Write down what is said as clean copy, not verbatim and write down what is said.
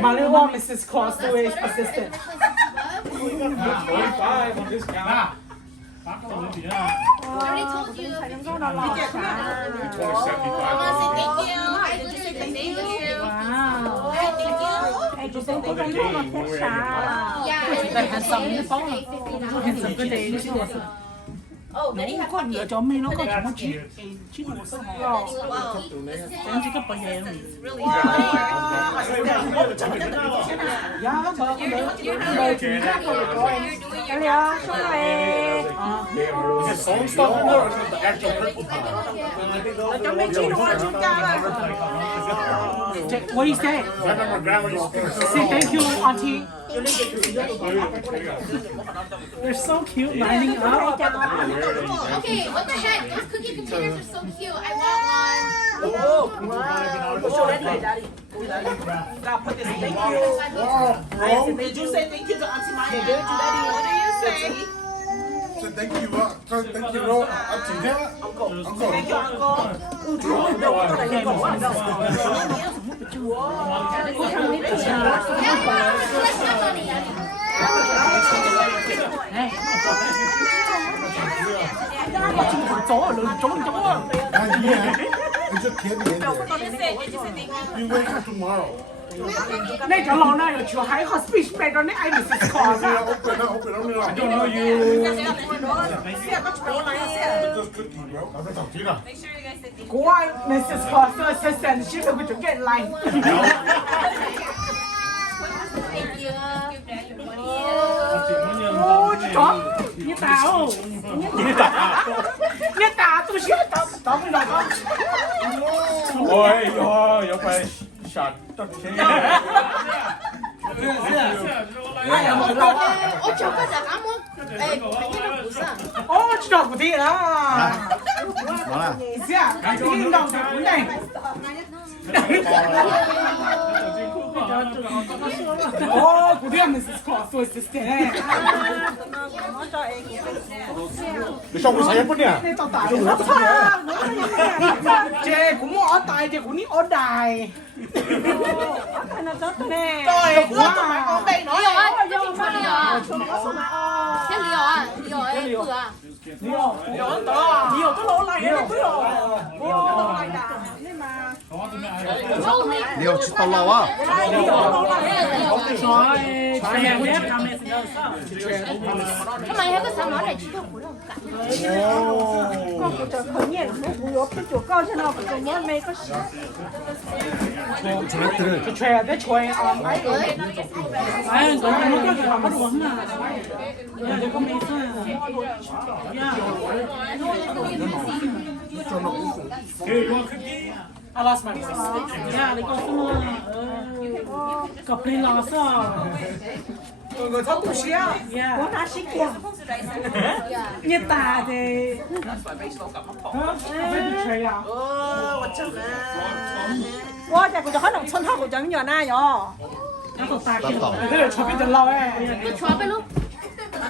Molly or Mrs. Claus who is assistant. 45 on this count. I already told you. 哦，個熱咗面咯，個全部煮好食咯，整住個白嘢。呀，你啊，兄弟。Is it song stuff in there or is it the actual purple powder? 咁你知道我專家啦。What do you say? I remember Grandma used to Say thank you, Auntie. They're so cute, lining up. Okay, what the heck? Those cookie containers are so cute. I want one. Did you say thank you to Auntie Maya? Did you, Daddy? What do you say? thank you, Uncle. Thank you, Uncle. It's just candy in there. You wake up tomorrow. 你就落啦，又坐喺個 speech bag 嗰啲 Mrs. Claus。Open. I don't know you. Just cookie, bro. Make sure you guys say thank you. 嗰個 Mrs. Claus 個 assistant，知道佢仲get line。 Thank you. 哦，咗一打哦，一打都先打唔到。哎呦，有塊shot。我就跟着俺们，哎，朋友都不上。哦，知道不对啦。是啊，聽到就本嚟。哦，嗰啲係 Mrs. Claus 做 assistant。你上會使一般嘅？你就大我差，隻咁我大，隻嗰啲我大。對，哇！你有啊？你有啊？先你有啊？你有哎，不啊？你有都攞嚟嘅，都有，攞嚟㗎，你嘛？你有吃到老啊？他们还有个什么来吃豆腐肉干？吹得吹啊！哎，我冇叫佢話乜揾啊？你個美聲啊！I lost my voice. Yeah, they got some couple lost. Tôi có thấu xíu. Yeah. Có đá xích kìa. Như ta thì. Hả? Phải bị chơi à? Wow, cái của cho hắn chân thao của cho mình nhỏ na nhỏ. Nó tụt ta kìa. Cái này cho biết chân lâu ấy. Cái chó bên lúc.